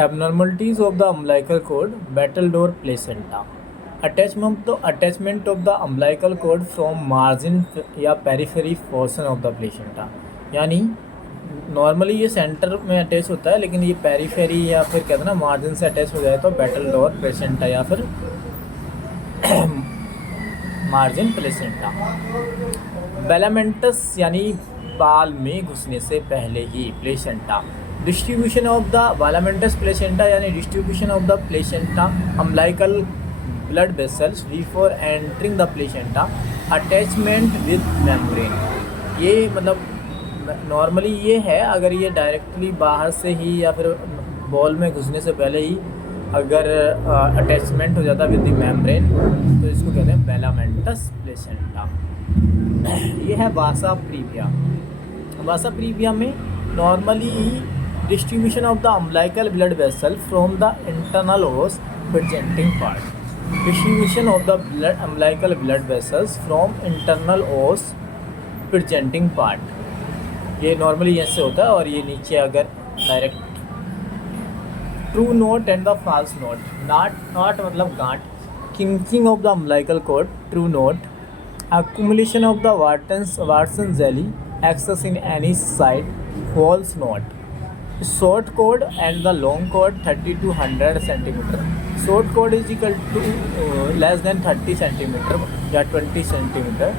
Abnormalities of the umbilical cord, battledore placenta. Attachment of the umbilical cord from margin या periphery portion of the placenta. यानी normally ये centre में attach होता है, लेकिन ये पेरीफेरी या फिर कहते हैं ना मार्जिन से अटैच हो जाए तो बैटलडोर प्लेसेंटा या फिर मार्जिन प्लेसेंटा। बेलामेंटस यानी बाल में घुसने से पहले ही placenta. Distribution of the velamentous placenta यानी distribution of the placenta umbilical blood vessels before entering the placenta, attachment with membrane. ये मतलब नॉर्मली ये है, अगर ये डायरेक्टली बाहर से ही या फिर बॉल में घुसने से पहले ही अगर अटैचमेंट हो जाता विद द मेम्ब्रेन तो इसको कहते हैं बेलामेंटस प्लेसेंटा। ये है वासा प्रीविया। वासा प्रीविया में normally distribution of the umbilical blood vessel from the internal os presenting part. Distribution of the umbilical blood vessels from internal os presenting part. ये normally ऐसे होता है, और ये नीचे अगर direct. True knot and the false knot. Knot मतलब गांठ। Kinking of the umbilical cord, true knot. accumulation of the Watson jelly excess in any side, false note. Short chord and the long chord 30 to 100 centimeter. Short chord is equal to less than 30 centimeter या 20 centimeter.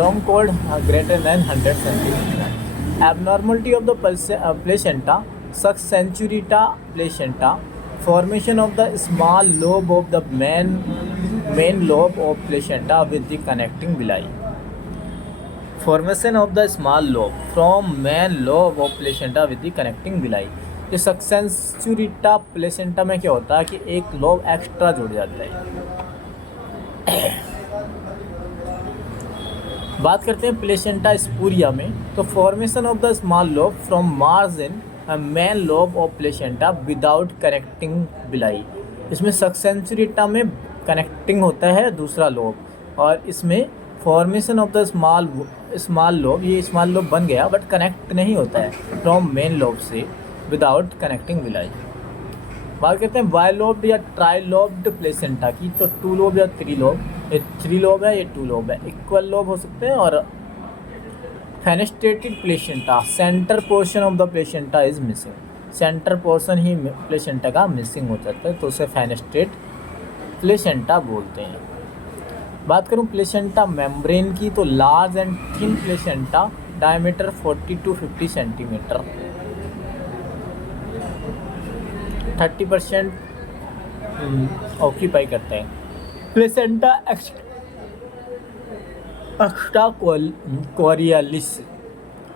Long chord greater than 100 centimeter. Abnormality of the placenta, succensurita placenta. Formation of the small lobe of the main lobe of placenta with the connecting villi. Formation of the small lobe from main lobe of placenta with the connecting villi. ये सक्सेंचुरिटा placenta में क्या होता है कि एक lobe extra जुड़ जाता है। बात करते हैं प्लेसेंटा स्पूरिया में, तो formation of the small lobe from margin main lobe of placenta without connecting villi. इसमें सक्सेंचुरिटा में कनेक्टिंग होता है दूसरा लोब, और इसमें formation of the small lobe, ये स्मॉल लोब बन गया बट कनेक्ट नहीं होता है फ्रॉम मेन लोब से विदाउट कनेक्टिंग विलाई। बात करते हैं बायलोब्ड या ट्राइलोब्ड प्लेसेंटा की, तो टू लोब या थ्री लोब। ये थ्री लोब है, ये टू लोब है, इक्वल लोब हो सकते हैं। और fenestrated placenta, centre portion of the placenta is missing. Centre portion he placenta का मिसिंग हो जाता है, तो उसे फेनेस्ट्रेट प्लेसेंटा बोलते हैं। बात करूं प्लेसेंटा मेम्ब्रेन की, तो large and thin placenta, diameter 40 to 50 centimetre, 30% occupy करते हैं। प्लेसेंटा एक्स्ट्रा कोरियालिस,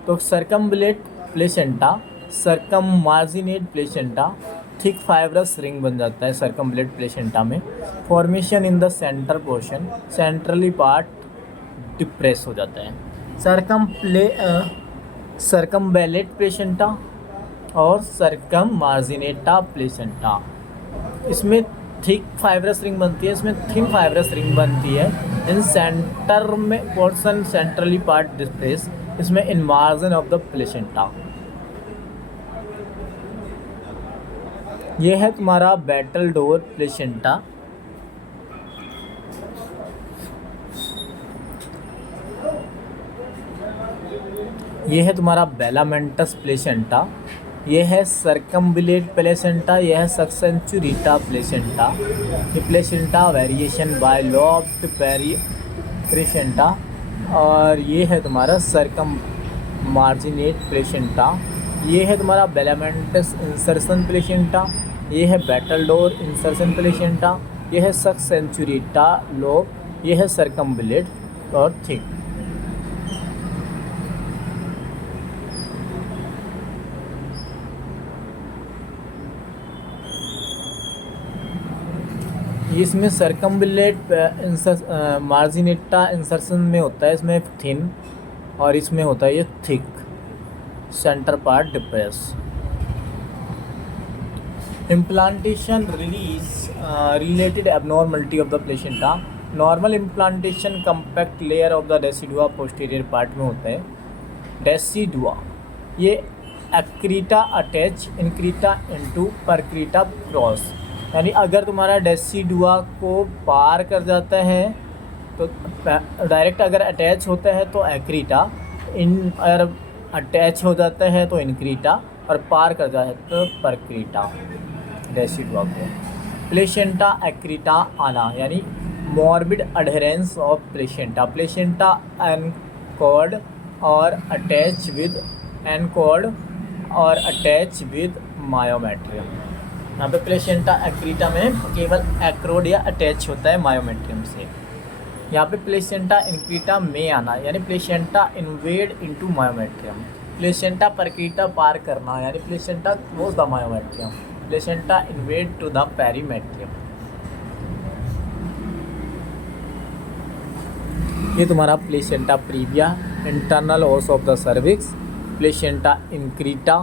तो circumvallate placenta, circum marginate placenta, thick fibrous ring बन जाता है सर्कम्बलेट प्लेसेंटा में। Formation in the centre portion, centrally part depress हो जाता है। सर्कम्बलेट प्लेसेंटा और सर्कम मार्जिनेटा प्लेसेंटा, इसमें थिक फाइब्रस रिंग बनती है, इसमें थिन फाइब्रस रिंग बनती है। इन सेंटर में पोर्शन सेंट्रली पार्ट डिप्रेस, इसमें in margin of the placenta. ये है तुम्हारा बैटलडोर प्लेसेंटा। ये है तुम्हारा बेलामेंटस प्लेसेंटा। ये है सर्कम्बिलेट प्लेसेंटा। यह है सक्सेंचुरिटा प्लेसेंटा। ये placenta variation bilobed placenta. और ये है तुम्हारा सर्कम मार्जिनेट प्लेसेंटा। ये है तुम्हारा बेलामेंटस इंसर्शन प्लेसेंटा। ये है बैटलडोर इंसर्शन प्लेसेंटा। ये है सक्सेंचुरिटा लोब। ये है सर्कम्बिलेट और थिक। इसमें सर्कम्बिलेट मार्जिनेटा इंसर्शन में होता है, इसमें थिन, और इसमें होता है ये thick, centre part depress. Implantation related abnormality of the placenta. Normal implantation compact layer of the decidua posterior part में होता है। डेसिडुआ ये एक्रीटा अटैच इनक्रीटा इनटू परक्रीटा क्रॉस, यानी अगर तुम्हारा डेसिडुआ को पार कर जाता है तो डायरेक्ट अगर अटैच होता है तो एक्रीटा, इन अगर अटैच हो जाता है तो इनक्रीटा, और पार कर जाता है तो परक्रीटा डेसिडुआ को। प्लेसेंटा एक्रीटा आना, यानी मॉर्बिड अडहेरेंस ऑफ प्लेसेंटा, प्लेसेंटा एनकोर्ड और अटैच विद एनकोर्ड और अटैच विद मायोमेट्रियम। यहाँ पे प्लेसेंटा एक्रीटा में केवल एक्रोड या अटैच होता है मायोमेट्रियम से। यहाँ पे प्लेसेंटा इनक्रीटा में आना, यानी placenta invade into myometrium. Placenta percreta पार करना, यानी placenta close the myometrium. Placenta invade to the perimetrium. ये तुम्हारा placenta previa, internal os of the cervix. Placenta increta,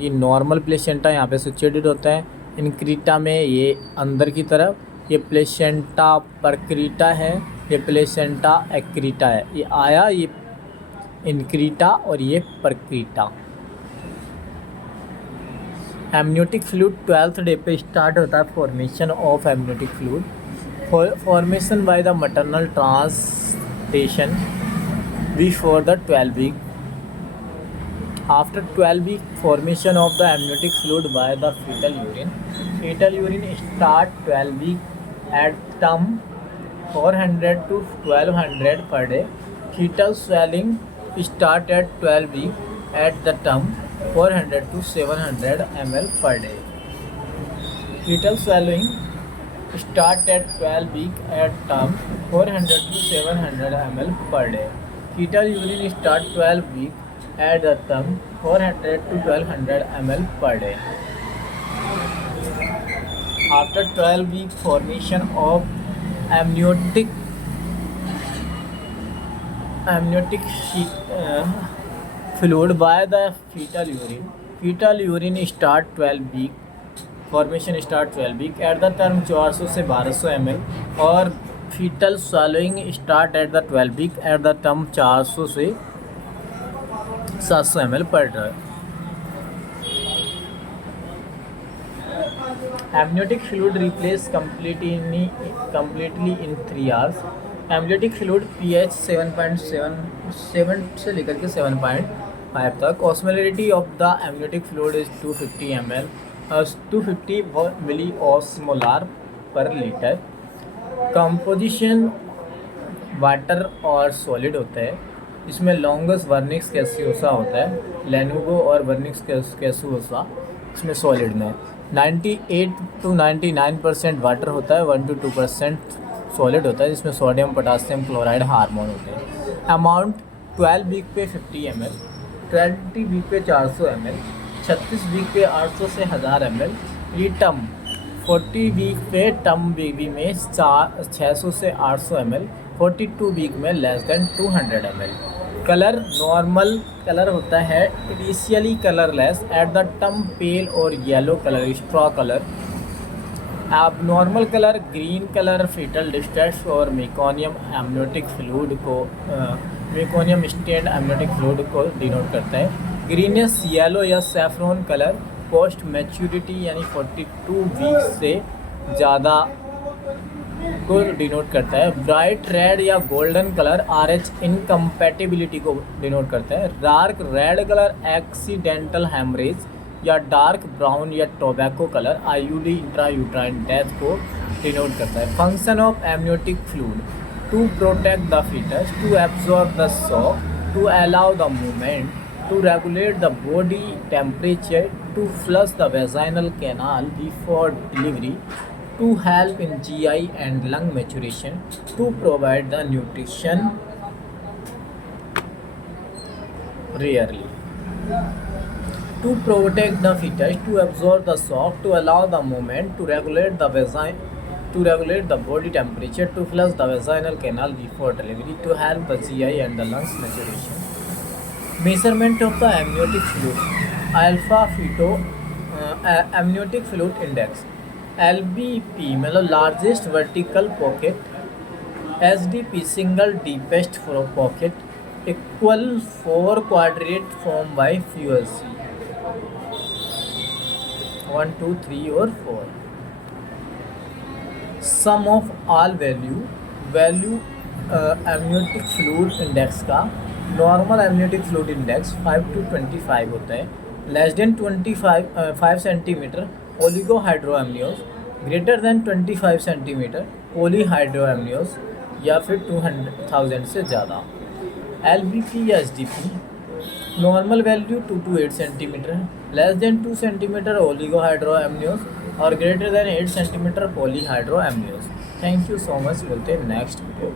ये नॉर्मल प्लेसेंटा यहाँ पे सिचुएटेड होता है। इनक्रीटा में ये अंदर की तरफ, ये प्लेसेंटा परक्रीटा है, ये प्लेसेंटा एक्रीटा है। ये आया ये इनक्रीटा और ये percreta. Amniotic fluid 12th day पे स्टार्ट होता है formation of amniotic fluid. Formation by the maternal translation before the 12 week. After 12 week formation of the amniotic fluid by the fetal urine. Fetal urine start 12 week at term 400 to 1200 per day. Fetal swelling start at 12 week at the term 400 to 700 ml per day. Fetal swelling start at 12 week at term 400 to 700 ml per day. Fetal urine start 12 week at the term 400 to 1200 ml per day. After 12 week formation of amniotic fluid by the fetal urine. Fetal urine start 12 week, formation start 12 week at the term 400 से 1200 ml, और fetal swallowing start at the 12 week at the term 400 से 700 ml per day. Amniotic fluid replace completely in 3 hours. Amniotic fluid pH 7.7 से लेकर के 7.5 तक. Osmolarity of the amniotic fluid is 250 ml, 250 milliosmolar per liter. Composition water और solid होता है. इसमें longus Wernicke's कैसियोसा होता है, लेनुगो और वर्निक्स कैसियोसा इसमें सॉलिड में 98 to 99% वाटर होता है, 1 to 2% सॉलिड होता है जिसमें सोडियम पोटासियम क्लोराइड हार्मोन होते हैं. अमाउंट 12 वीक पे 50 ml, 20 वीक पे 400 ml, 36 वीक पे 800 से 1000 ml. रिटम 40 वीक पे टम बेबी में 600 से 800 ml, 42 वीक में less than 200 ml. Colour normal colour होता है, initially colourless, at the term pale और येलो कलर, स्ट्रॉ कलर. अब normal colour green colour fetal distress और मेकोनियम एमनियोटिक फ्लूइड को मेकोनियम स्टेन्ड एमनियोटिक फ्लूइड को denote करता है. ग्रीनिश येलो या सैफरॉन कलर पोस्ट मैच्योरिटी यानी 42 वीक से ज़्यादा को डिनोट करता है. ब्राइट रेड या गोल्डन कलर RH इनकम्पैटिबिलिटी को डिनोट करता है. Dark red colour accidental haemorrhage या डार्क ब्राउन या tobacco colour IUD intrauterine death को डिनोट करता है. Function of amniotic fluid to protect the foetus, to absorb the shock, to allow the movement, to regulate the body temperature, to flush the vaginal canal before delivery, to help in GI and lung maturation, to provide the nutrition rarely, to protect the fetus, to absorb the shock, to allow the movement, to regulate the body temperature, to flush the vaginal canal before delivery, to help the GI and the lungs maturation. Measurement of the amniotic fluid. Alpha feto amniotic fluid index LBP मतलब largest vertical pocket, SDP single deepest pocket, equal 4 quadrant form by फ्यूएलसी. 1, 2, 3 और 4. Sum of all value amniotic fluid index का normal amniotic fluid index 5 to 25 होता है. Less than 5 centimetre oligohydramnios, greater than 25 centimetre polyhydramnios या फिर 200,000 से ज़्यादा. LBP या SDP normal value 2 to 8 centimetre, less than 2 centimetre oligohydramnios और greater than 8 centimetre polyhydramnios. Thank you so much. मिलते हैं नेक्स्ट वीडियो.